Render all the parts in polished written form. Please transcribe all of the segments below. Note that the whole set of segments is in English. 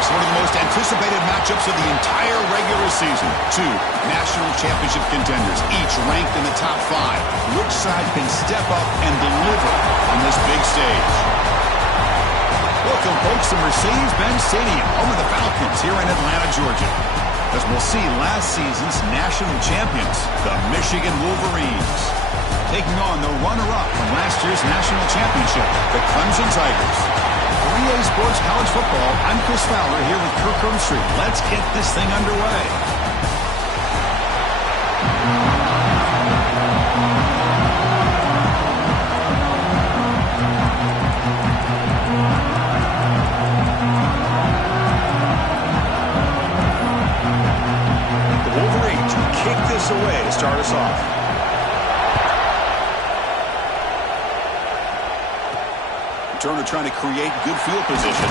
It's one of the most anticipated matchups of the entire regular season. Two national championship contenders, each ranked in the top 5. Which side can step up and deliver on this big stage? Welcome, folks, to Mercedes-Benz Stadium, home of the Falcons here in Atlanta, Georgia. As we'll see last season's national champions, the Michigan Wolverines, taking on the runner-up from last year's national championship, the Clemson Tigers. 3A Sports College Football, I'm Chris Fowler here with Kirk Herbstreit. Let's get this thing underway. The Wolverines will kick this away to start us off. Turner trying to create good field position.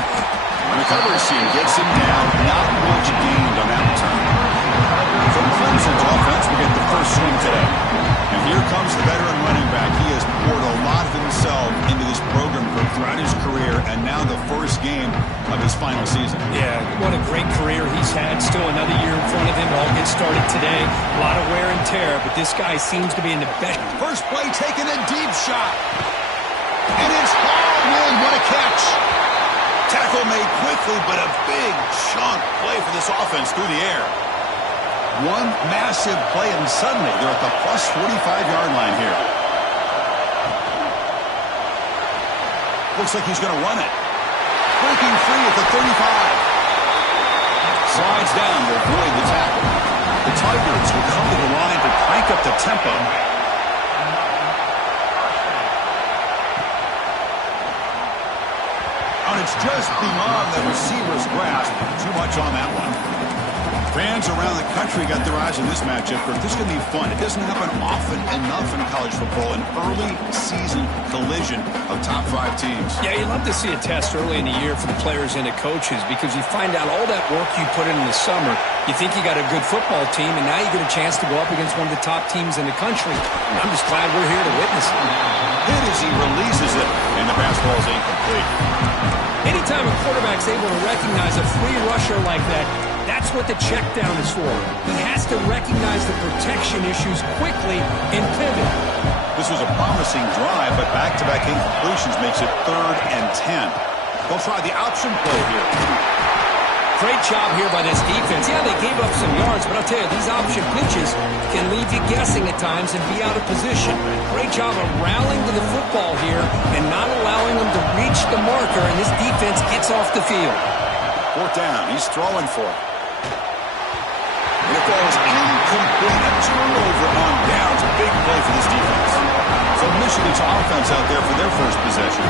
Recovers here, gets him down. Not much gained on that return. From Clemson's offense, we get the first swing today. And here comes the veteran running back. He has poured a lot of himself into this program throughout his career, and now the first game of his final season. Yeah, what a great career he's had. Still another year in front of him. It all gets started today. A lot of wear and tear, but this guy seems to be in the best. First play taken, a deep shot. And it's Hallwood. What a catch. Tackle made quickly, but a big chunk play for this offense through the air. One massive play, and suddenly they're at the plus 45-yard line here. Looks like he's going to run it. Breaking free at the 35. Slides down to avoid the tackle. The Tigers will come to the line to crank up the tempo. And it's just beyond the receiver's grasp. Too much on that one. Fans around the country got their eyes on this matchup. This is going to be fun. It doesn't happen often enough in college football. An early season collision of top 5 teams. Yeah, you love to see a test early in the year for the players and the coaches because you find out all that work you put in the summer. You think you got a good football team, and now you get a chance to go up against one of the top teams in the country. I'm just glad we're here to witness it. Hit as he releases it, and the pass ball's incomplete. Anytime a quarterback's able to recognize a free rusher like that, that's what the check down is for. He has to recognize the protection issues quickly and pivot. This was a promising drive, but back-to-back incompletions makes it 3rd and 10. They'll try the option play here. Great job here by this defense. Yeah, they gave up some yards, but I'll tell you, these option pitches can leave you guessing at times and be out of position. Great job of rallying to the football here and not allowing them to reach the marker, and this defense gets off the field. 4th down. He's throwing for it. And it goes incomplete. A turnover on downs. A big play for this defense. So Michigan's offense out there for their first possession.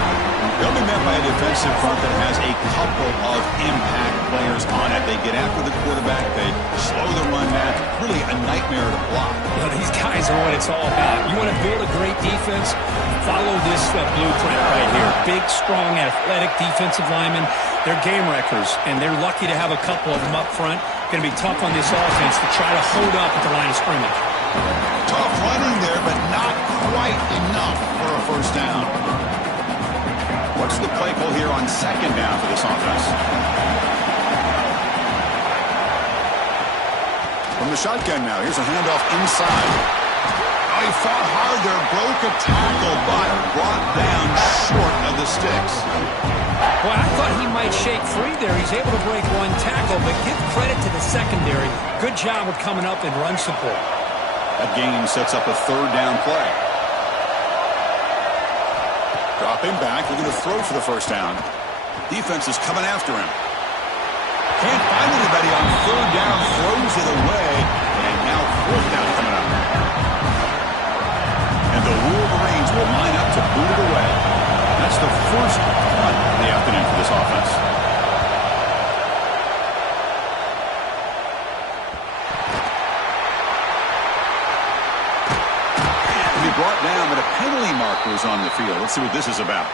They'll be met by a defensive front that has a couple of impact players on it. They get after the quarterback. They slow the run back. Really a nightmare to block. Well, these guys are what it's all about. You want to build a great defense? Follow this blueprint right here. Big, strong, athletic defensive linemen. They're game wreckers, and they're lucky to have a couple of them up front. Going to be tough on this offense to try to hold up at the line of scrimmage. Tough running there, but not quite enough for a first down. What's the play call here on 2nd down for this offense? From the shotgun now, here's a handoff inside. Oh, he fought hard there, broke a tackle, but brought down short of the sticks. Boy, I thought he might shake free there. He's able to break one tackle, but give credit to the secondary. Good job of coming up in run support. That gain sets up a 3rd down play. Dropping back, looking to throw for the first down. Defense is coming after him. Can't find anybody on 3rd down, throws it away, and now 4th down coming up. And the Wolverines will line up to boot it away. That's the first punt of the afternoon for this offense. To be brought down, but a penalty marker is on the field. Let's see what this is about.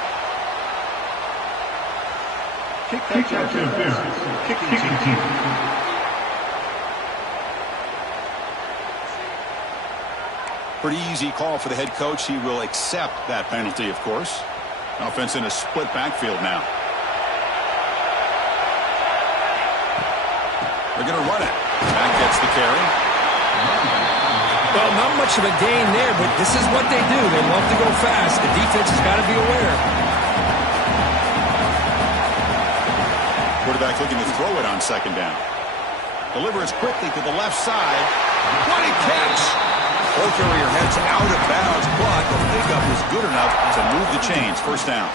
Kick out to interference. Kicking team. Pretty easy call for the head coach. He will accept that penalty, of course. Offense in a split backfield now. They're going to run it. That gets the carry. Well, not much of a gain there, but this is what they do. They love to go fast. The defense has got to be aware. Quarterback looking to throw it on second down. Delivers quickly to the left side. What a catch! Ball carrier heads out of bounds, but the pickup was good enough to move the chains. First down.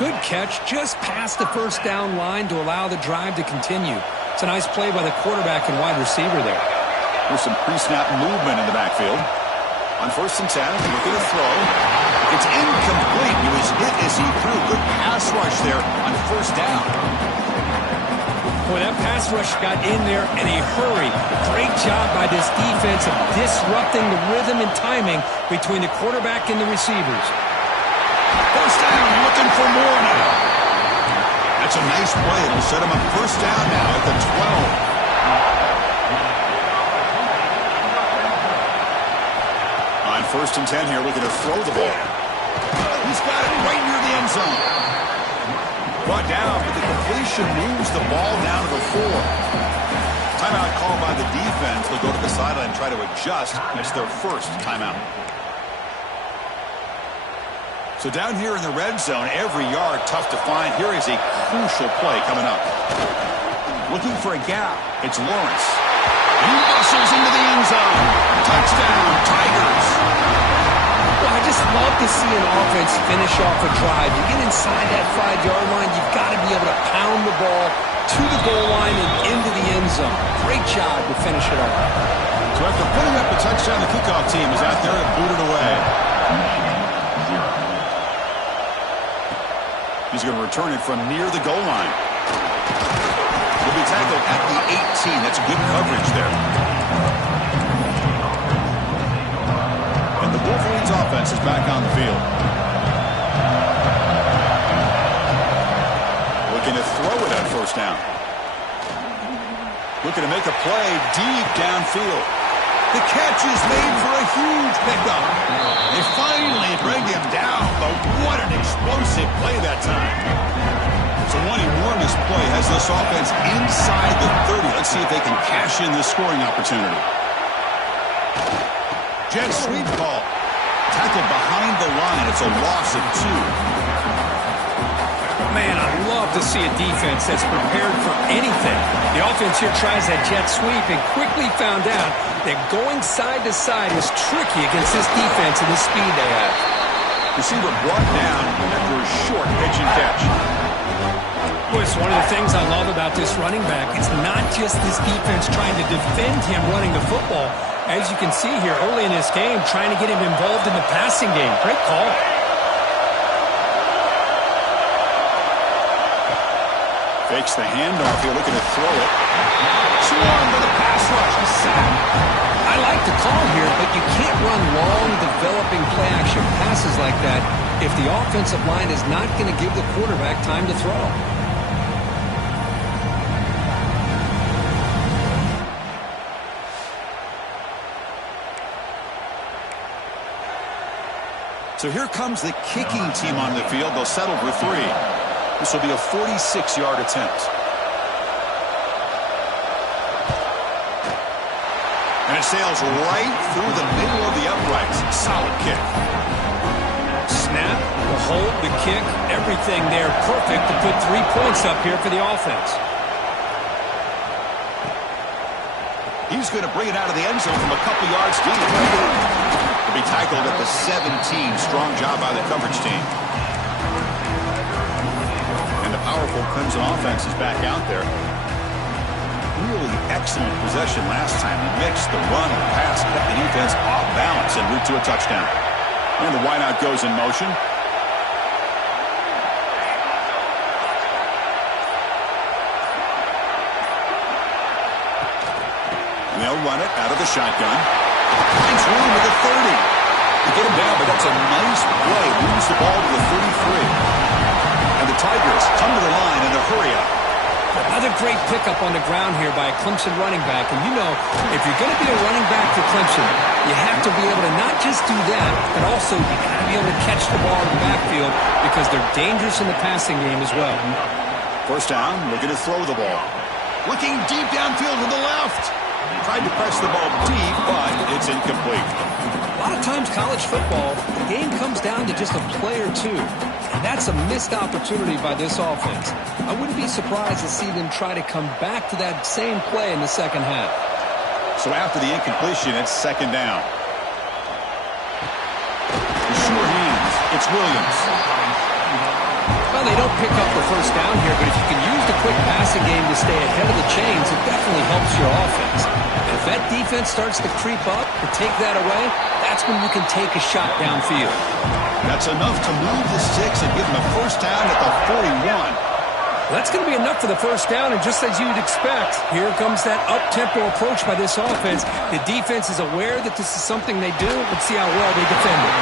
Good catch just past the first down line to allow the drive to continue. It's a nice play by the quarterback and wide receiver there. There's some pre-snap movement in the backfield. On 1st and 10, looking to throw. It's incomplete. He was hit as he threw. Good pass rush there on 1st down. Boy, that pass rush got in there in a hurry. Great job by this defense of disrupting the rhythm and timing between the quarterback and the receivers. 1st down, looking for more now. That's a nice play. It'll set him up 1st down now at the 12. On 1st and 10 here, looking to throw the ball. He's got it right near the end zone. Brought down, but the completion moves the ball down to the 4. Timeout called by the defense. They'll go to the sideline and try to adjust. It's their first timeout. So down here in the red zone, every yard tough to find. Here is a crucial play coming up. Looking for a gap. It's Lawrence. He muscles into the end zone. Touchdown, Tigers. Well, I just love to see an offense finish off a drive. You get inside that 5-yard line, you've got to be able to pound the ball to the goal line and into the end zone. Great job to finish it off. So after putting up a touchdown, the kickoff team is out there to boot it away. He's going to return it from near the goal line. He'll be tackled at the 18. That's good coverage there. And the Wolverines offense is back on the field. Looking to throw it on 1st down. Looking to make a play deep downfield. The catch is made for a huge pickup. They finally bring him down, but what an explosive play that time. So one enormous play has this offense inside the 30. Let's see if they can cash in this scoring opportunity. Jet sweep call. Tackled behind the line. It's a loss of 2. Man, I love to see a defense that's prepared for anything. The offense here tries that jet sweep and quickly found out that going side to side is tricky against this defense and the speed they have. Receiver brought down after a short pitch and catch. Boy, it's one of the things I love about this running back. It's not just this defense trying to defend him running the football. As you can see here early in this game, trying to get him involved in the passing game. Great call. Fakes the handoff here, looking to throw it. Swarm with a pass rush. Sack. I like the call here, but you can't run long, developing play-action passes like that if the offensive line is not going to give the quarterback time to throw. So here comes the kicking team on the field. They'll settle for 3. This will be a 46-yard attempt. And it sails right through the middle of the uprights. Solid kick. Snap, the hold, the kick, everything there perfect to put 3 points up here for the offense. He's going to bring it out of the end zone from a couple yards deep. He'll be tackled at the 17. Strong job by the coverage team. And the powerful Crimson offense is back out there. Really excellent possession last time. He mixed the run and the pass, kept the defense off balance en route to a touchdown. And the wideout goes in motion. And they'll run it out of the shotgun. Finds room at the 30. They get him down, but that's a nice play. Moves the ball to the 33. And the Tigers come to the line in a hurry up. Another great pickup on the ground here by a Clemson running back. And you know, if you're going to be a running back for Clemson, you have to be able to not just do that, but also you got to be able to catch the ball in the backfield because they're dangerous in the passing game as well. 1st down, looking to throw the ball. Looking deep downfield to the left. Tried to press the ball deep, but it's incomplete. A lot of times college football, the game comes down to just a play or two. And that's a missed opportunity by this offense. I wouldn't be surprised to see them try to come back to that same play in the second half. So after the incompletion, it's second down. With sure hands, it's Williams. Well, they don't pick up the first down here, but if you can use the quick passing game to stay ahead of the chains, it definitely helps your offense. And if that defense starts to creep up or take that away, that's when you can take a shot downfield. That's enough to move the sticks and give them a first down at the 41. That's going to be enough for the first down, and just as you'd expect, here comes that up-tempo approach by this offense. The defense is aware that this is something they do. Let's see how well they defend it.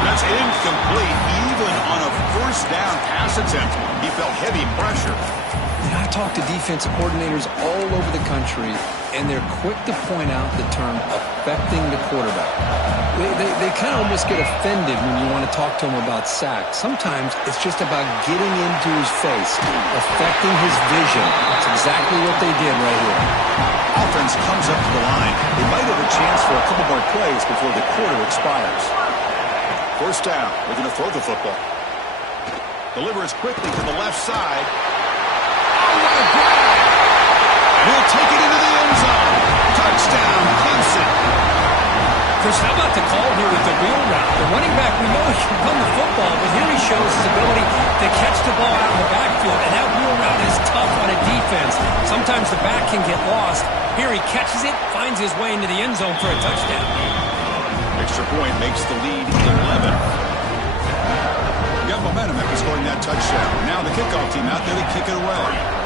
That's incomplete, even on a first down pass attempt. He felt heavy pressure. And I talk to defensive coordinators all over the country, and they're quick to point out the term affecting the quarterback. They kind of almost get offended when you want to talk to them about sacks. Sometimes it's just about getting into his face, affecting his vision. That's exactly what they did right here. Offense comes up to the line. They might have a chance for a couple more plays before the quarter expires. First down. They're going to throw the football. Delivers quickly to the left side. Oh, what a grab! Will take it into the end zone. Touchdown, Clemson. Chris, how about the call here with the wheel route? The running back, we know he can run the football, but here he shows his ability to catch the ball out of the backfield, and that wheel route is tough on a defense. Sometimes the back can get lost. Here he catches it, finds his way into the end zone for a touchdown. Extra point makes the lead 11. Got momentum after scoring that touchdown. Now the kickoff team out there to kick it away.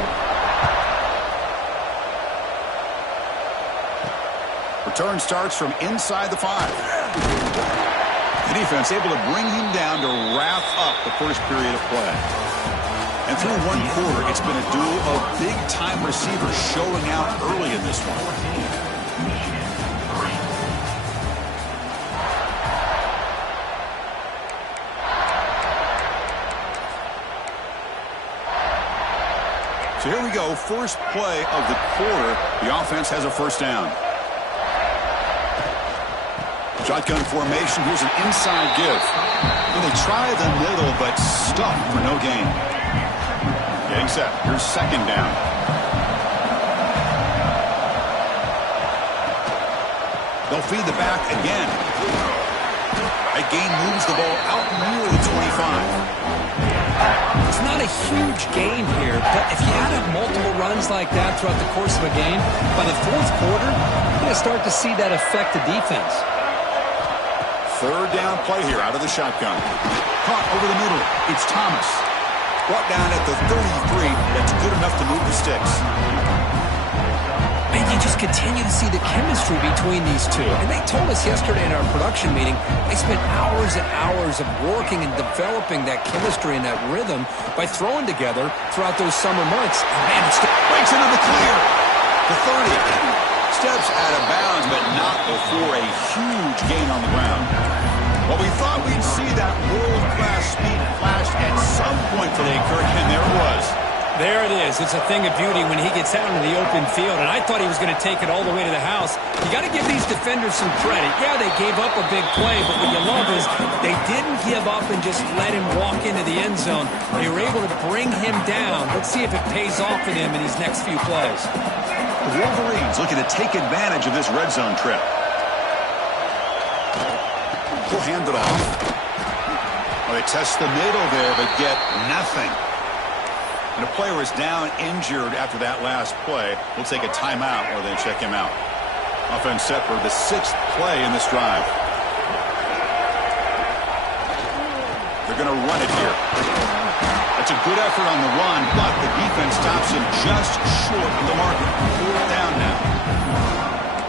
Return starts from inside the 5. The defense able to bring him down to wrap up the first period of play. And through one quarter, it's been a duel of big-time receivers showing out early in this one. So here we go, first play of the quarter. The offense has a first down. Shotgun formation. Here's an inside give. And they try the middle, but stuck for no gain. Getting set. Here's second down. They'll feed the back again. That gain moves the ball out near the 25. It's not a huge gain here, but if you add up multiple runs like that throughout the course of a game, by the fourth quarter, you're going to start to see that affect the defense. Third down play here out of the shotgun. Caught over the middle. It's Thomas. Brought down at the 33. That's good enough to move the sticks. And you just continue to see the chemistry between these two. And they told us yesterday in our production meeting, they spent hours and hours of working and developing that chemistry and that rhythm by throwing together throughout those summer months. And man, it's breaks into the clear. The 30. Steps out of bounds, but not before a huge gain on the ground. Well, we thought we'd see that world-class speed flash at some point for the Kirk, and there it was. There it is. It's a thing of beauty when he gets out into the open field, and I thought he was going to take it all the way to the house. You got to give these defenders some credit. Yeah, they gave up a big play, but what you love is they didn't give up and just let him walk into the end zone. They were able to bring him down. Let's see if it pays off for him in these next few plays. The Wolverines looking to take advantage of this red zone trip. He'll hand it off. Well, they test the middle there, but get nothing. And a player is down injured after that last play. We'll take a timeout or then check him out. Offense set for the 6th play in this drive. They're going to run it here. That's a good effort on the run, but the defense stops him just short of the marker. 4th down now.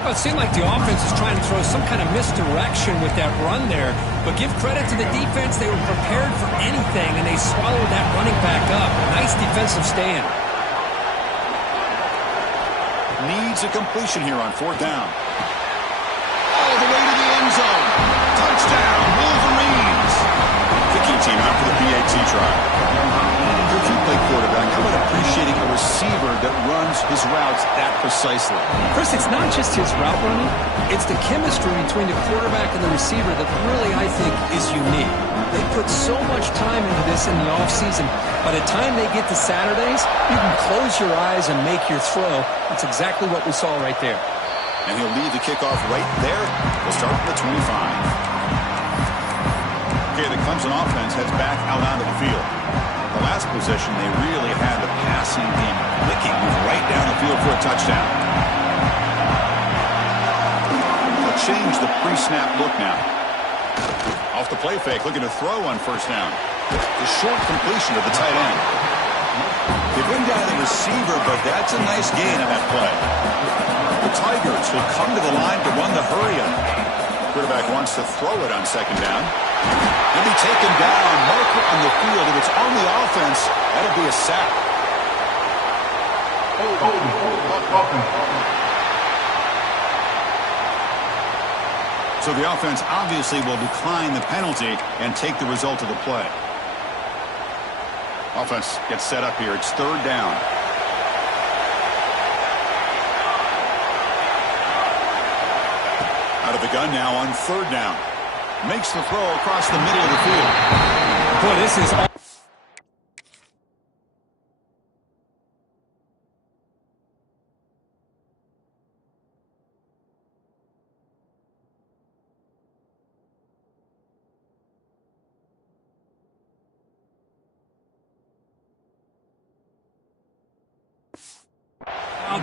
Well, it seemed like the offense is trying to throw some kind of misdirection with that run there. But give credit to the defense. They were prepared for anything, and they swallowed that running back up. Nice defensive stand. Needs a completion here on 4th down. All the way to the end zone. Touchdown, Wolverines. Kicking team out for the PAT try. play quarterback, how about appreciating a receiver that runs his routes that precisely? Chris, it's not just his route running. It's the chemistry between the quarterback and the receiver that really, I think, is unique. They put so much time into this in the offseason. By the time they get to Saturdays, you can close your eyes and make your throw. That's exactly what we saw right there. And he'll lead the kickoff right there. We'll start from the 25. Okay, the Clemson offense heads back out onto the field. The last possession, they really had the passing game clicking, move right down the field for a touchdown. They'll change the pre-snap look now. Off the play fake, looking to throw on first down. The short completion of the tight end. They bring down the receiver, but that's a nice gain on that play. The Tigers will come to the line to run the hurry-up. Quarterback wants to throw it on second down. He'll be taken down, marker on the field. If it's on the offense, that'll be a sack. So the offense obviously will decline the penalty and take the result of the play. Offense gets set up here. It's third down. Out of the gun now on third down. Makes the throw across the middle of the field. Boy, this is all.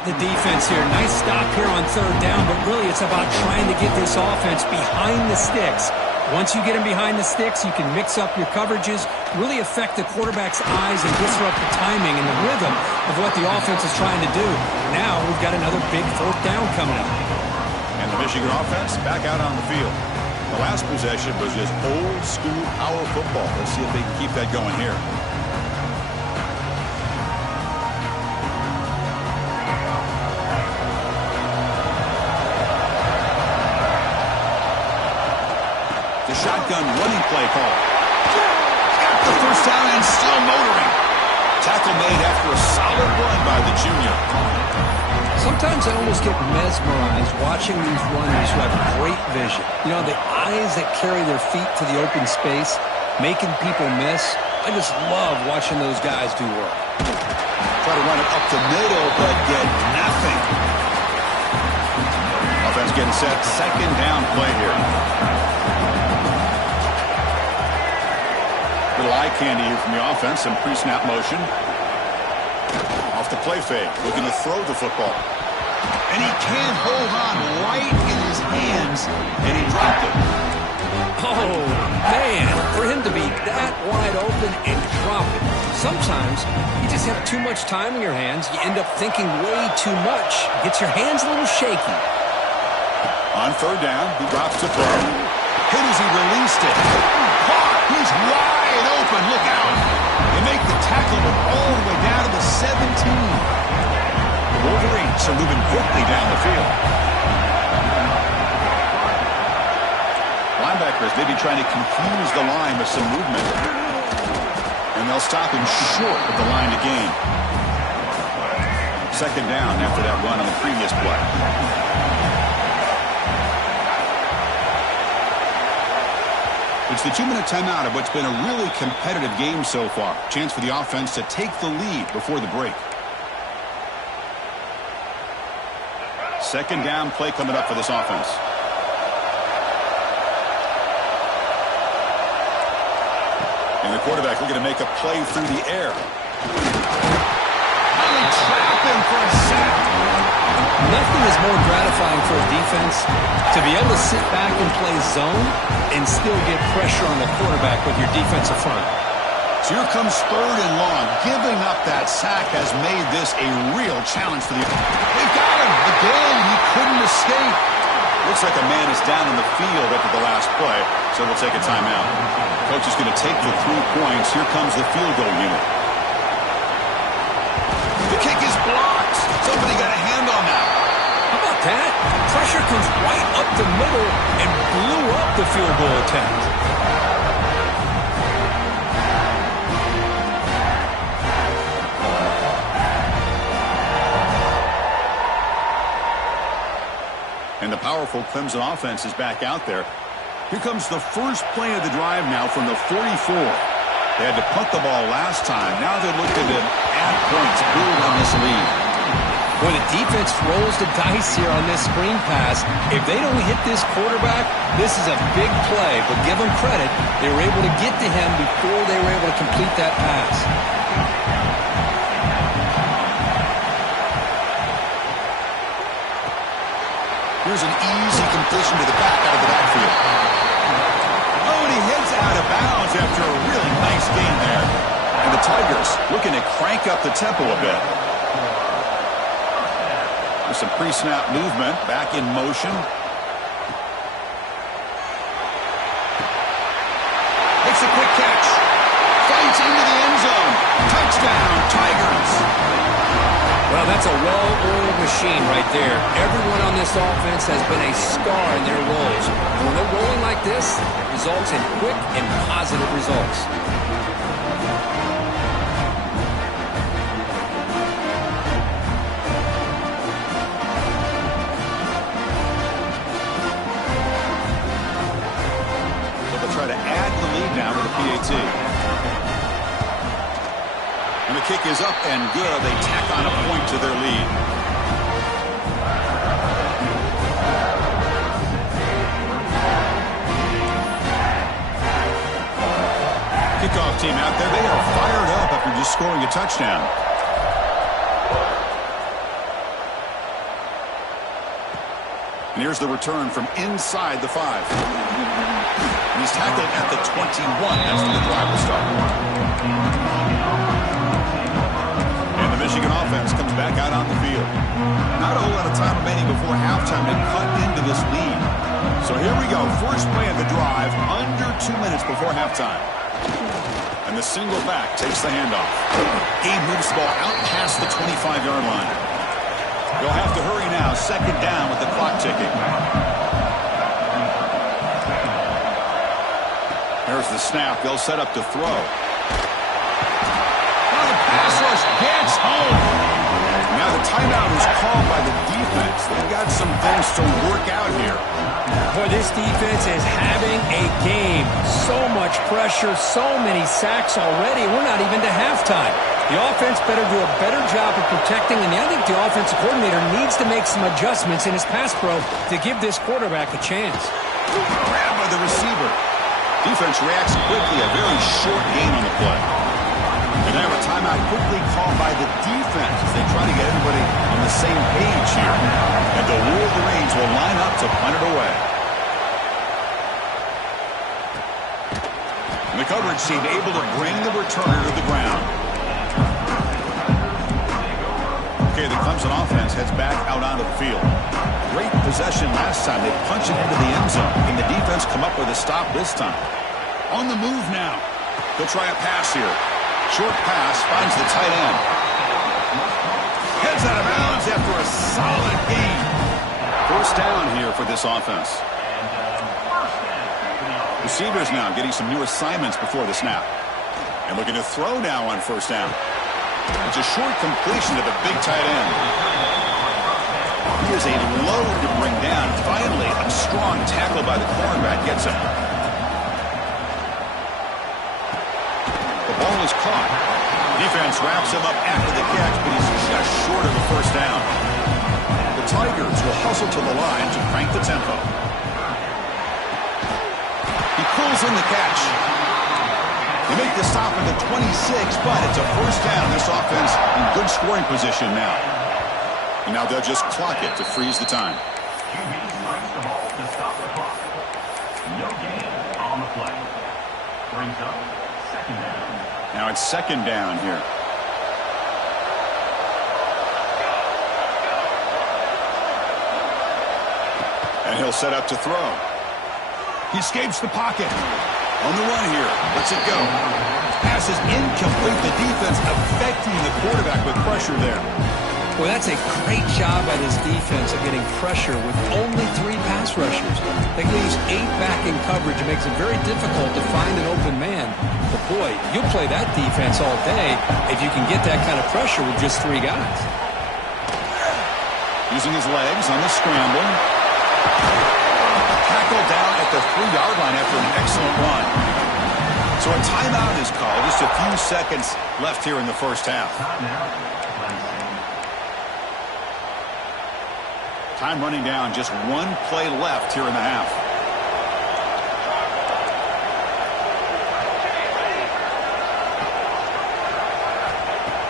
The defense here. Nice stop here on third down, but really it's about trying to get this offense behind the sticks. Once you get them behind the sticks, you can mix up your coverages, really affect the quarterback's eyes and disrupt the timing and the rhythm of what the offense is trying to do. Now we've got another big fourth down coming up. And the Michigan offense back out on the field. The last possession was just old school power football. Let's see if they can keep that going here. Shotgun running play call. Got the first down and still motoring. Tackle made after a solid run by the junior. Sometimes I almost get mesmerized watching these runners who have great vision. You know, the eyes that carry their feet to the open space, making people miss. I just love watching those guys do work. Try to run it up the middle, but get nothing. Offense getting set. Second down play here. Little eye candy here from the offense. Some pre-snap motion. Off the play fake. Looking to throw the football. And he can't hold on right in his hands. And he dropped it. Oh, man. For him to be that wide open and drop it. Sometimes you just have too much time in your hands. You end up thinking way too much. Gets your hands a little shaky. On third down, he drops to throw. Hit as he released it. He's wide open. Look out. They make the tackle all the way down to the 17. The Wolverines are moving quickly down the field. Linebackers maybe trying to confuse the line with some movement. And they'll stop him short of the line to gain. Second down after that run on the previous play. It's the 2-minute timeout of what's been a really competitive game so far. Chance for the offense to take the lead before the break. Second down play coming up for this offense. And the quarterback looking to make a play through the air. They trap him for a sack. Nothing is more gratifying for a defense to be able to sit back and play zone and still get pressure on the quarterback with your defensive front. So here comes third and long. Giving up that sack has made this a real challenge for the... They got him again. He couldn't escape. Looks like a man is down in the field after the last play, so we'll take a timeout. Coach is going to take the 3 points. Here comes the field goal unit. The kick is blocked. Somebody got a hand on that. How about that? Pressure comes right up the middle and blew up the field goal attempt. And the powerful Clemson offense is back out there. Here comes the first play of the drive now from the 44. They had to punt the ball last time. Now they're looking to add points, build on this lead. Boy, the defense rolls the dice here on this screen pass. If they don't hit this quarterback, this is a big play. But give them credit, they were able to get to him before they were able to complete that pass. Here's an easy completion to the back out of the backfield. Oh, and he hits out of bounds after a really nice gain there. And the Tigers looking to crank up the tempo a bit. There's some pre-snap movement, back in motion. Makes a quick catch. Fights into the end zone. Touchdown, Tigers. Well, that's a well-oiled machine right there. Everyone on this offense has been a star in their roles. And when they're rolling like this, it results in quick and positive results. So they'll try to add the lead now with the PAT. And the kick is up and good. They tack on a point to their lead. Kickoff team out there. They are fired up after just scoring a touchdown. And here's the return from inside the 5. And he's tackled at the 21. That's where the drive will start. Michigan offense comes back out on the field. Not a whole lot of time remaining before halftime to cut into this lead. So here we go. First play of the drive, under 2 minutes before halftime. And the single back takes the handoff. Gabe moves the ball out past the 25-yard line. They'll have to hurry now. Second down with the clock ticking. There's the snap. They'll set up to throw. Pass rush gets home. Now the timeout is called by the defense. They've got some things to work out here. Boy, this defense is having a game. So much pressure, so many sacks already. We're not even to halftime. The offense better do a better job of protecting, and I think the offensive coordinator needs to make some adjustments in his pass pro to give this quarterback a chance. Grabbed by the receiver. Defense reacts quickly. A very short gain on the play. And now a timeout quickly called by the defense as they try to get everybody on the same page here. And the Wolverines will line up to punt it away. And the coverage team able to bring the returner to the ground. Okay, the Clemson offense heads back out onto the field. Great possession last time. They punch it into the end zone. Can the defense come up with a stop this time? On the move now. They'll try a pass here. Short pass finds the tight end. Heads out of bounds after a solid gain. First down here for this offense. Receivers now getting some new assignments before the snap. And looking to throw now on first down. It's a short completion to the big tight end. He is a load to bring down. Finally, a strong tackle by the cornerback gets him. Ball is caught. Defense wraps him up after the catch, but he's just short of the first down. The Tigers will hustle to the line to crank the tempo. He pulls in the catch. They make the stop at the 26, but it's a first down. This offense in good scoring position now. And now they'll just clock it to freeze the time. No gain on the play. Brings up second down. Now it's second down here. And he'll set up to throw. He escapes the pocket. On the run here. Lets it go. Pass is incomplete. The defense affecting the quarterback with pressure there. Well, that's a great job by this defense of getting pressure with only 3 pass rushers. They leaves 8 back in coverage. It makes it very difficult to find an open man. But boy, you'll play that defense all day if you can get that kind of pressure with just 3 guys. Using his legs on the scramble. Tackled down at the 3-yard line after an excellent run. So a timeout is called. Just a few seconds left here in the first half. Time running down. Just one play left here in the half.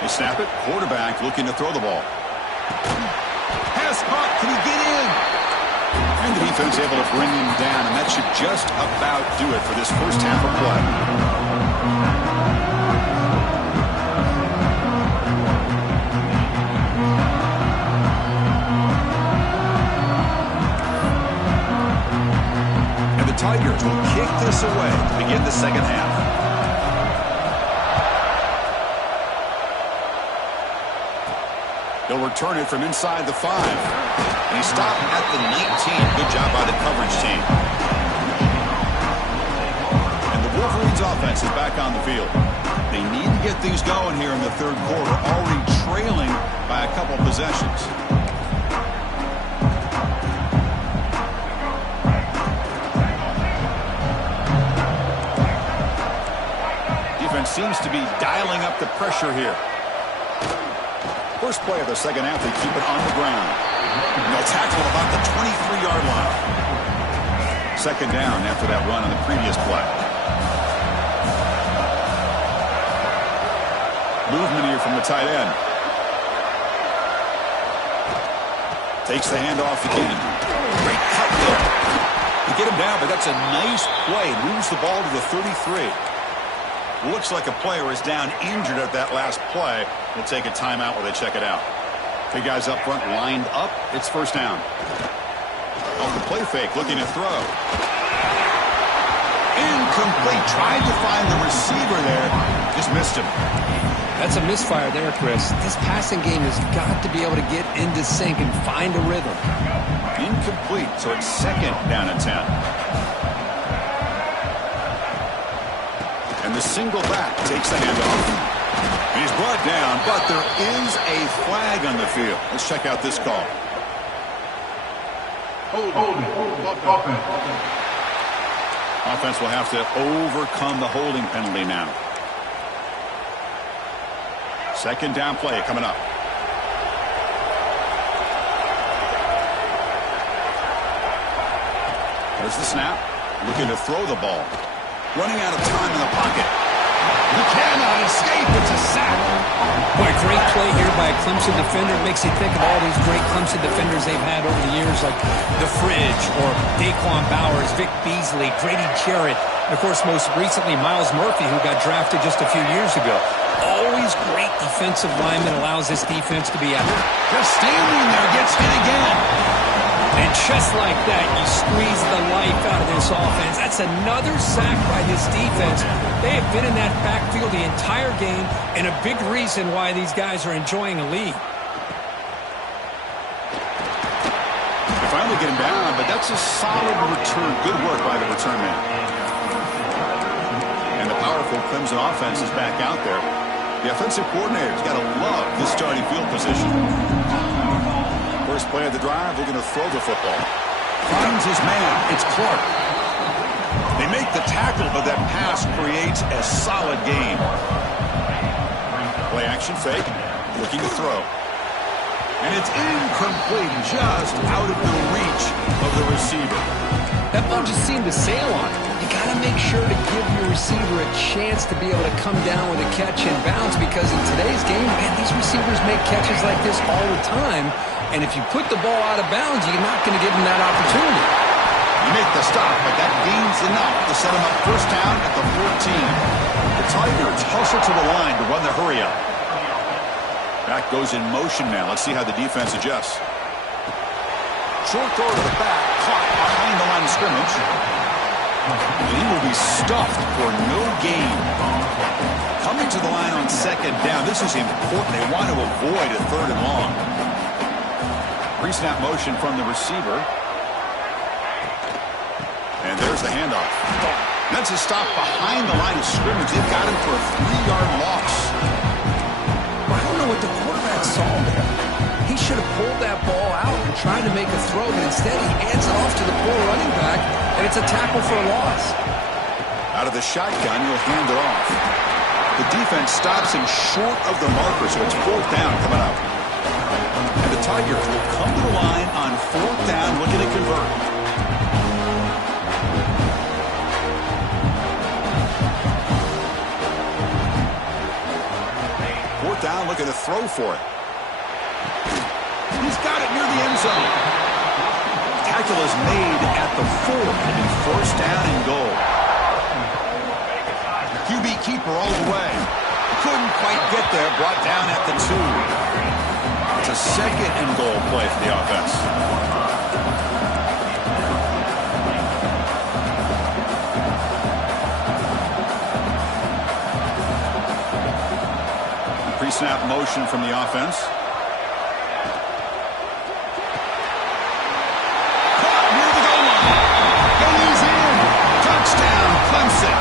They snap it. Quarterback looking to throw the ball. Pass caught. Can he get in? And the defense able to bring him down, and that should just about do it for this first half of play. And the Tigers will kick this away to begin the second half. He'll return it from inside the 5. And he stopped at the 19. Good job by the coverage team. And the Wolverines offense is back on the field. They need to get things going here in the third quarter, already trailing by a couple possessions. Defense seems to be dialing up the pressure here. First play of the second half, they keep it on the ground. And they'll tackle about the 23-yard line. Second down after that run on the previous play. Movement here from the tight end. Takes the handoff again. Great cut there. You get him down, but that's a nice play. Moves the ball to the 33. Looks like a player is down injured at that last play. We'll take a timeout while they check it out. Big guys up front lined up. It's first down. Off the play fake, looking to throw. Incomplete. Tried to find the receiver there. Just missed him. That's a misfire there, Chris. This passing game has got to be able to get into sync and find a rhythm. Incomplete. So it's second down and 10. And the single back takes the handoff. He's brought down, but there is a flag on the field. Let's check out this call. Offense will have to overcome the holding penalty now. Second down play coming up. There's the snap. Looking to throw the ball. Running out of time in the pocket. He cannot escape. It's a sack. Boy, great play here by a Clemson defender. It makes you think of all these great Clemson defenders they've had over the years, like The Fridge or Daquan Bowers, Vic Beasley, Grady Jarrett, and, of course, most recently, Miles Murphy, who got drafted just a few years ago. Always great defensive lineman, allows this defense to be out. Just standing there, gets hit again. And just like that, you squeeze the life out of this offense. That's another sack by this defense. They have been in that backfield the entire game, and a big reason why these guys are enjoying a lead. They finally get him down, but that's a solid return. Good work by the return man. And the powerful Clemson offense is back out there. The offensive coordinator's got to love this starting field position. First play of the drive, looking to throw the football. Finds his man. It's Clark. They make the tackle, but that pass creates a solid gain. Play action fake. Looking to throw. And it's incomplete, just out of the reach of the receiver. That ball just seemed to sail on it. You got to make sure to give your receiver a chance to be able to come down with a catch and bounce, because in today's game, man, these receivers make catches like this all the time. And if you put the ball out of bounds, you're not going to give them that opportunity. You make the stop, but that gains enough to set him up first down at the 14. The Tigers hustle to the line to run the hurry up. Back goes in motion now. Let's see how the defense adjusts. Short throw to the back, caught behind the line of scrimmage. And he will be stuffed for no gain. Coming to the line on second down. This is important. They want to avoid a third and long. Pre-snap motion from the receiver. And there's the handoff. That's a stop behind the line of scrimmage. They've got him for a 3-yard loss. I don't know what the quarterback saw there. He should have pull that ball out and trying to make a throw, but instead he hands it off to the poor running back, and it's a tackle for a loss. Out of the shotgun, he'll hand it off. The defense stops him short of the marker, so it's 4th down coming up. And the Tigers will come to the line on 4th down, looking to convert. Down, looking to throw for it. He's got it near the end zone. Tackle is made at the 4. It'll be 1st down and goal. QB keeper all the way. Couldn't quite get there. Brought down at the 2. It's a 2nd and goal play for the offense. Pre-snap motion from the offense. Caught near the goal line. And he's in. Touchdown, Clemson.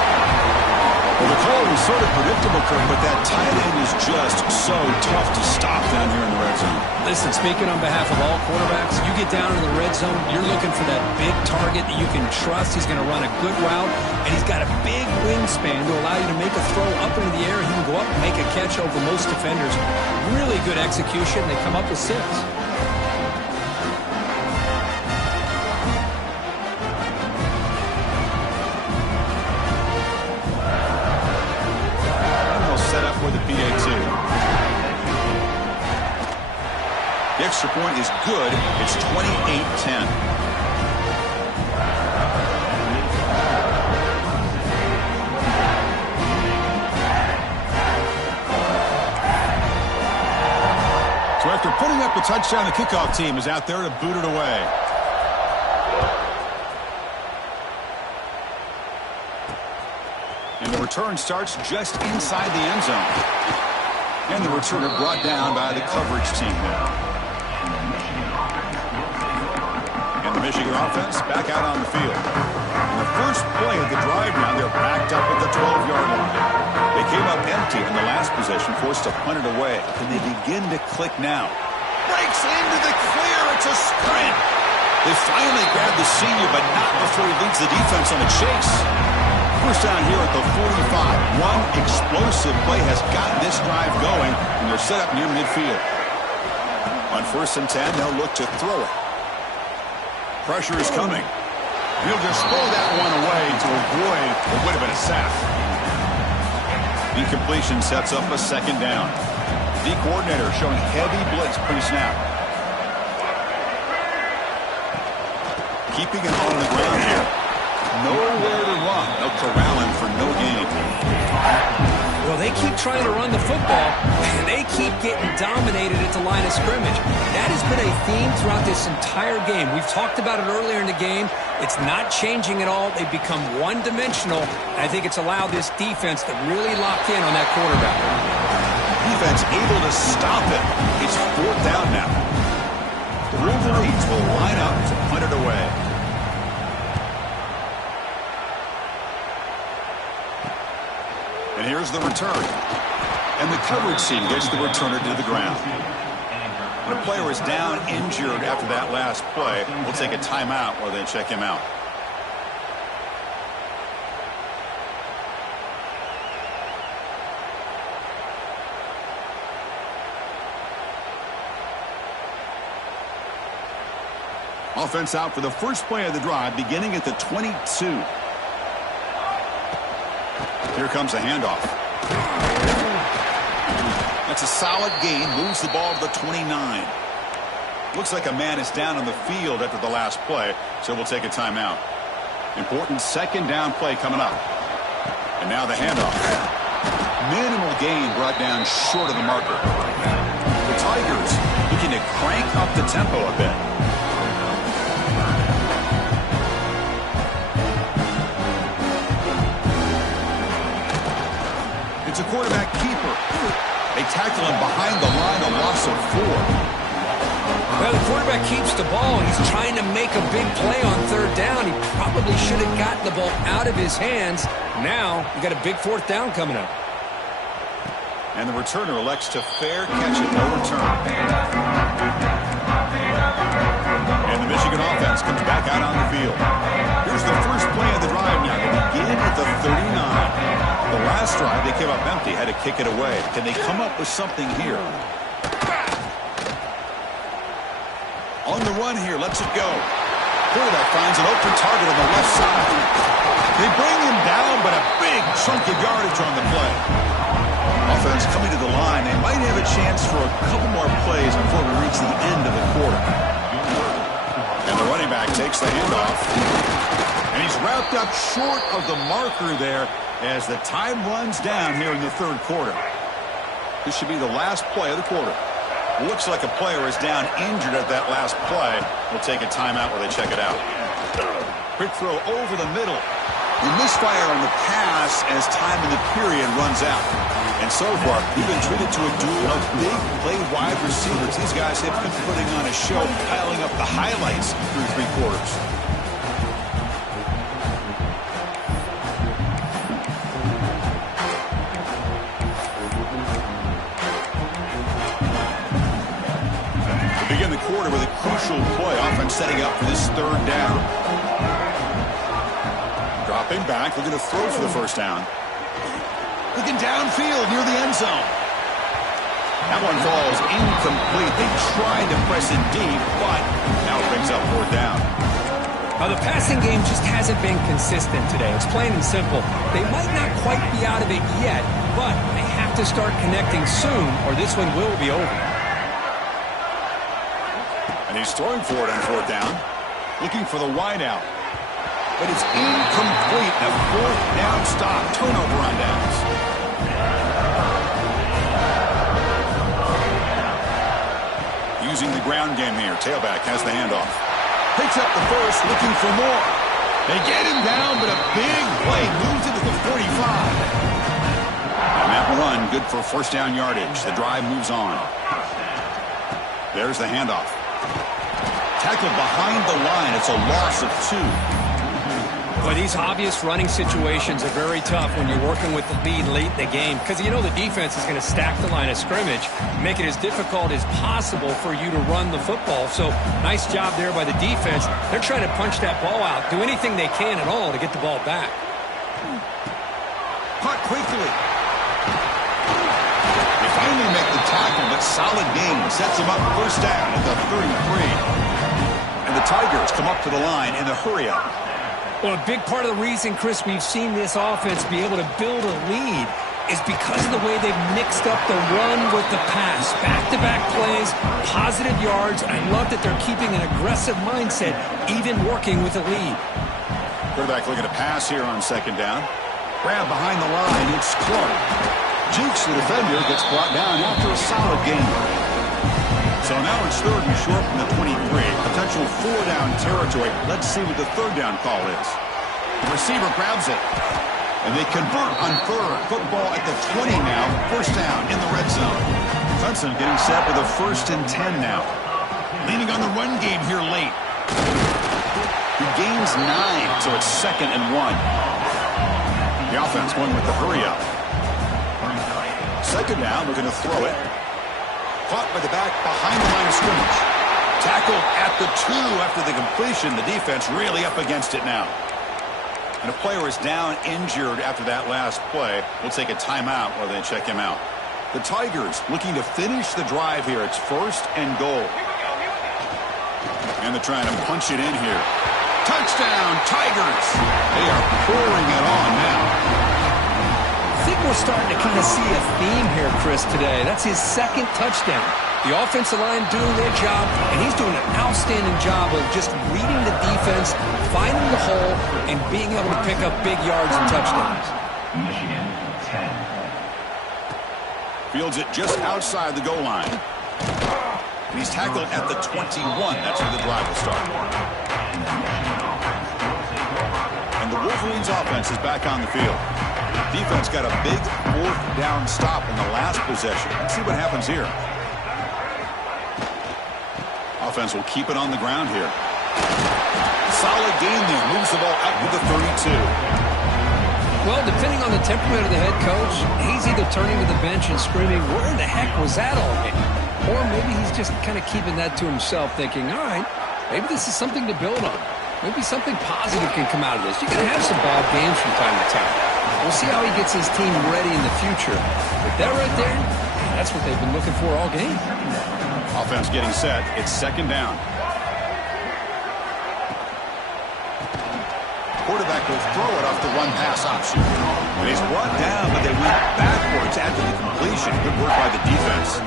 Well, the call was sort of predictable, Kirk, but that tight end is just so tough to stop down here in the red zone. Listen, speaking on behalf of all quarterbacks, you get down in the red zone, you're looking for that big target that you can trust. He's going to run a good route, and he's got a big wingspan to allow you to make a throw up into the air. He can go up and make a catch over most defenders. Really good execution. They come up with 6. Set up for the PAT. The extra point is good. It's 28-10. So after putting up a touchdown, the kickoff team is out there to boot it away. And the return starts just inside the end zone. And the returner brought down by the coverage team there. And the Michigan offense back out on the field. In the first play of the drive now, they're backed up at the 12-yard line. They came up empty in the last possession, forced to punt it away. And they begin to click now. Breaks into the clear. It's a sprint. They finally grab the senior, but not before he leads the defense on a chase. First down here at the 45. One explosive play has gotten this drive going, and they're set up near midfield. On 1st and 10, they'll look to throw it. Pressure is coming. He'll just throw that one away to avoid what would have been a sack. Incompletion sets up a 2nd down. The coordinator showing heavy blitz pre-snap. Keeping it on the ground here. Nowhere to run. They'll corral him for no gain. Well, they keep trying to run the football, and they keep getting dominated at the line of scrimmage. That has been a theme throughout this entire game. We've talked about it earlier in the game. It's not changing at all. They've become one-dimensional, and I think it's allowed this defense to really lock in on that quarterback. Defense able to stop it. It's 4th down now. The Wolverines will line up to punt it away. And here's the return. And the coverage team gets the returner to the ground. When a player is down injured after that last play, we'll take a timeout while they check him out. Offense out for the first play of the drive, beginning at the 22. Here comes a handoff. That's a solid gain. Moves the ball to the 29. Looks like a man is down on the field after the last play, so we'll take a timeout. Important 2nd down play coming up. And now the handoff. Minimal gain brought down short of the marker. The Tigers looking to crank up the tempo a bit. It's a quarterback keeper. They tackle him behind the line, a loss of 4. Well, the quarterback keeps the ball. He's trying to make a big play on 3rd down. He probably should have gotten the ball out of his hands. Now, you got a big 4th down coming up. And the returner elects to fair catch it, no return. came up empty, had to kick it away. Can they come up with something here? On the run here, lets it go. Quarterback finds an open target on the left side. They bring him down, but a big chunk of yardage on the play. Offense coming to the line. They might have a chance for a couple more plays before we reach the end of the quarter. And the running back takes the handoff. And he's wrapped up short of the marker there as the time runs down here in the third quarter. This should be the last play of the quarter. Looks like a player is down injured at that last play. We'll take a timeout where they check it out. Quick throw over the middle. The misfire on the pass as time in the period runs out. And so far, we've been treated to a duel of big play wide receivers. These guys have been putting on a show, piling up the highlights through three quarters. Begin the quarter with a crucial play. Offense setting up for this third down. Dropping back, looking to throw for the first down. Looking downfield near the end zone. That one falls incomplete. They tried to press it deep, but now it brings up fourth down. The passing game just hasn't been consistent today. It's plain and simple. They might not quite be out of it yet, but they have to start connecting soon, or this one will be over. And he's throwing for it on fourth down. Looking for the wide out. But it's incomplete. A fourth down stop. Turnover on downs. Using the ground game here. Tailback has the handoff. Picks up the first, looking for more. They get him down, but a big play moves into the 45. And that run, good for first down yardage. The drive moves on. There's the handoff. Tackled behind the line. It's a loss of 2. But these obvious running situations are very tough when you're working with the lead late in the game because you know the defense is going to stack the line of scrimmage, make it as difficult as possible for you to run the football. So nice job there by the defense. They're trying to punch that ball out, do anything they can at all to get the ball back. Caught quickly. They finally make the tackle, but solid gain sets them up first down at the 33. And the Tigers come up to the line in a hurry-up. Well, a big part of the reason, Chris, we've seen this offense be able to build a lead is because of the way they've mixed up the run with the pass. Back-to-back plays, positive yards. I love that they're keeping an aggressive mindset, even working with a lead. Quarterback looking to pass here on second down. Grab behind the line. It's Clark. Jukes the defender, gets brought down after a solid gain. So now it's third and short from the 23. Potential four-down territory. Let's see what the third down call is. The receiver grabs it. And they convert on third. Football at the 20 now. First down in the red zone. Clemson getting set with a 1st and 10 now. Leaning on the run game here late. He gains 9, so it's 2nd and 1. The offense going with the hurry-up. Second down, looking to throw it. Caught by the back behind the line of scrimmage. Tackled at the 2 after the completion. The defense really up against it now. And a player is down injured after that last play. We'll take a timeout while they check him out. The Tigers looking to finish the drive here. It's 1st and goal. And they're trying to punch it in here. Touchdown, Tigers! They are pouring it on now. I think we're starting to kind of see a theme here, Chris, today. That's his 2nd touchdown. The offensive line doing their job, and he's doing an outstanding job of just reading the defense, finding the hole, and being able to pick up big yards and touchdowns. Michigan 10. Fields it just outside the goal line. And he's tackled at the 21. That's where the drive will start. And the Wolverines offense is back on the field. Defense got a big 4th down stop in the last possession. Let's see what happens here. Offense will keep it on the ground here. Solid gain there. Moves the ball out to the 32. Well, depending on the temperament of the head coach, he's either turning to the bench and screaming, where the heck was that all game? Or maybe he's just kind of keeping that to himself, thinking, all right, maybe this is something to build on. Maybe something positive can come out of this. You can have some bad games from time to time. We'll see how he gets his team ready in the future. But that right there, that's what they've been looking for all game. Offense getting set. It's second down. Quarterback will throw it off the run-pass option. And he's brought down, but they went backwards after the completion. Good work by the defense.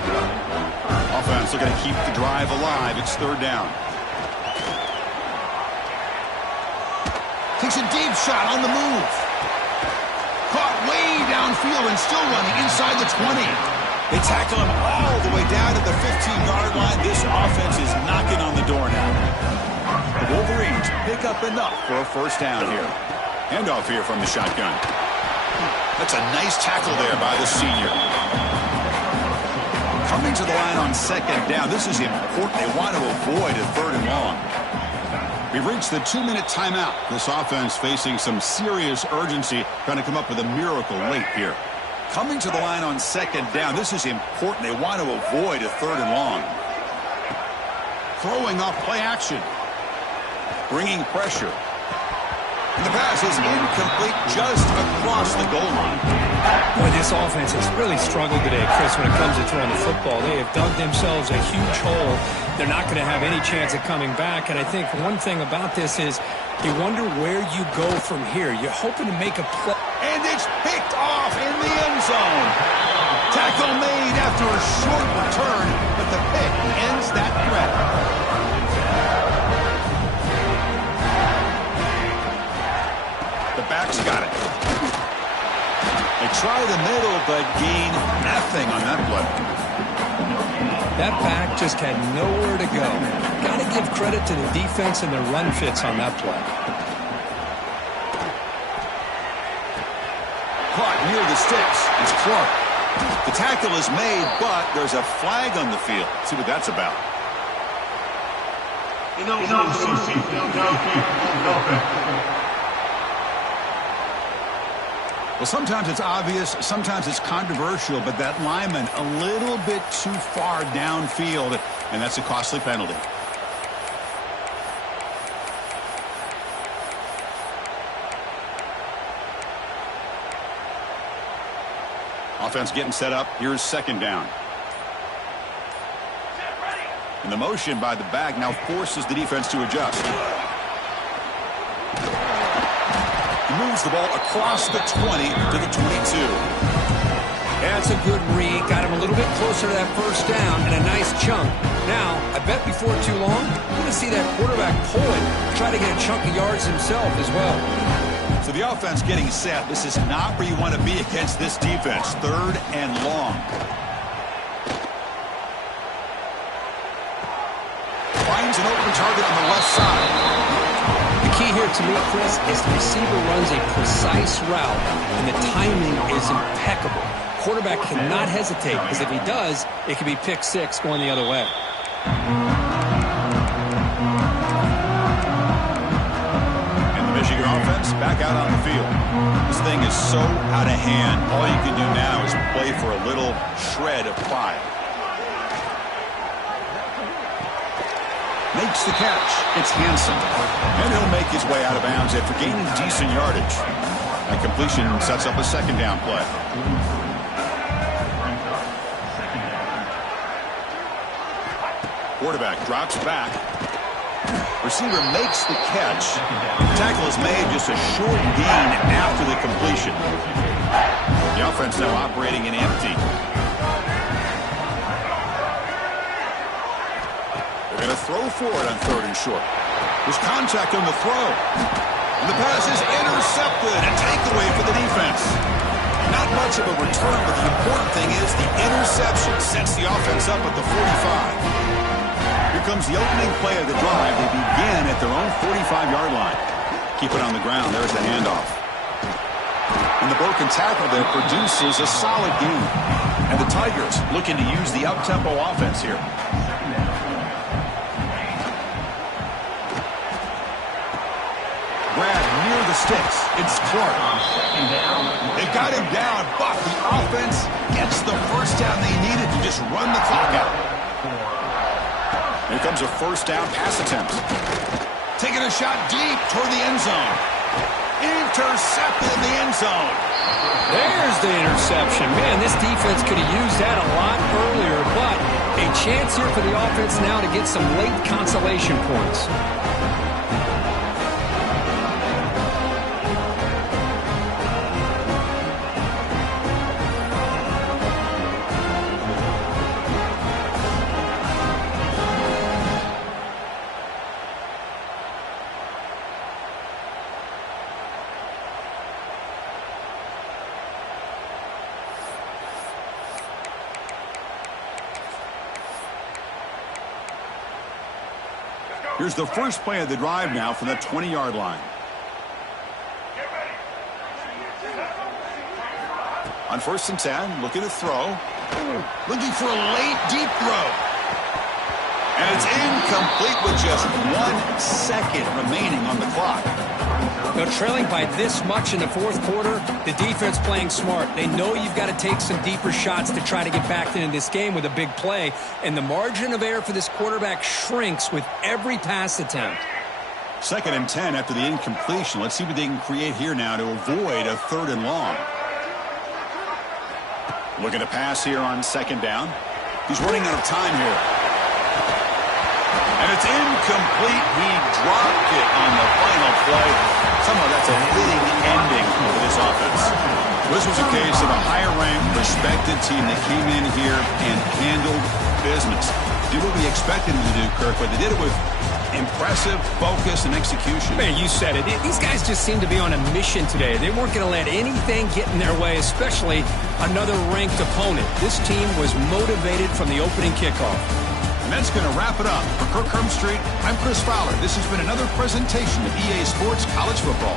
Offense looking to keep the drive alive. It's third down. Takes a deep shot on the move. Caught way downfield and still running inside the 20. They tackle him all the way down to the 15-yard line. This offense is knocking on the door now. The Wolverines pick up enough for a first down here. Handoff here from the shotgun. That's a nice tackle there by the senior. Coming to the line on second down. This is important. They want to avoid a third and long. We've reached the 2-minute timeout. This offense facing some serious urgency, trying to come up with a miracle late here. Coming to the line on second down. This is important. They want to avoid a third and long. Throwing off play action. Bringing pressure. And the pass is incomplete just across the goal line. Boy, this offense has really struggled today, Chris, when it comes to throwing the football. They have dug themselves a huge hole. They're not going to have any chance of coming back. And I think one thing about this is you wonder where you go from here. You're hoping to make a play. And it's picked off in the end zone. Tackle made after a short return, but the pick ends that threat. The back's got it. They try the middle, but gain nothing on that play. That back just had nowhere to go. Got to give credit to the defense and their run fits on that play. Caught near the sticks. It's Clark. The tackle is made, but there's a flag on the field. Let's see what that's about. Well, sometimes it's obvious, sometimes it's controversial, but that lineman a little bit too far downfield, and that's a costly penalty. Offense getting set up. Here's second down. And the motion by the back now forces the defense to adjust. Moves the ball across the 20 to the 22. That's a good read. Got him a little bit closer to that first down and a nice chunk. Now, I bet before too long, we're going to see that quarterback pull it, try to get a chunk of yards himself as well. So the offense getting set. This is not where you want to be against this defense. Third and long. Finds an open target on the left side. The key here to me, Chris, is the receiver runs a precise route, and the timing is impeccable. Quarterback cannot hesitate, because if he does, it could be pick six going the other way. And the Michigan offense back out on the field. This thing is so out of hand. All you can do now is play for a little shred of pride. Makes the catch. It's Hansen. And he'll make his way out of bounds after gaining decent yardage. That completion sets up a second down play. Quarterback drops back. Receiver makes the catch. The tackle is made, just a short gain after the completion. The offense now operating in empty. They're going to throw for it on third and short. There's contact on the throw. And the pass is intercepted. A takeaway for the defense. Not much of a return, but the important thing is the interception sets the offense up at the 45. Here comes the opening play of the drive. They begin at their own 45-yard line. Keep it on the ground. There's the handoff. And the broken tackle there produces a solid gain. And the Tigers looking to use the up-tempo offense here. Grab near the sticks. It's Clark. They got him down, but the offense gets the first down they needed to just run the clock out. Here comes a first down pass attempt. Taking a shot deep toward the end zone. Intercepted in the end zone. There's the interception. Man, this defense could have used that a lot earlier, but a chance here for the offense now to get some late consolation points. Here's the first play of the drive now from the 20-yard line. On 1st and 10, looking to throw. Looking for a late, deep throw. And it's incomplete with just 1 second remaining on the clock. Now, trailing by this much in the fourth quarter, the defense playing smart. They know you've got to take some deeper shots to try to get back into this game with a big play. And the margin of error for this quarterback shrinks with every pass attempt. 2nd and 10 after the incompletion. Let's see what they can create here now to avoid a 3rd and long. Looking to pass here on 2nd down. He's running out of time here. And it's incomplete. He dropped it on the final play. Somehow that's a fitting ending for this offense. This was a case of a higher-ranked, respected team that came in here and handled business. Did what we expected them to do, Kirk, but they did it with impressive focus and execution. Man, you said it. These guys just seem to be on a mission today. They weren't going to let anything get in their way, especially another ranked opponent. This team was motivated from the opening kickoff. And that's going to wrap it up. For Kirk Herbstreit, I'm Chris Fowler. This has been another presentation of EA Sports College Football.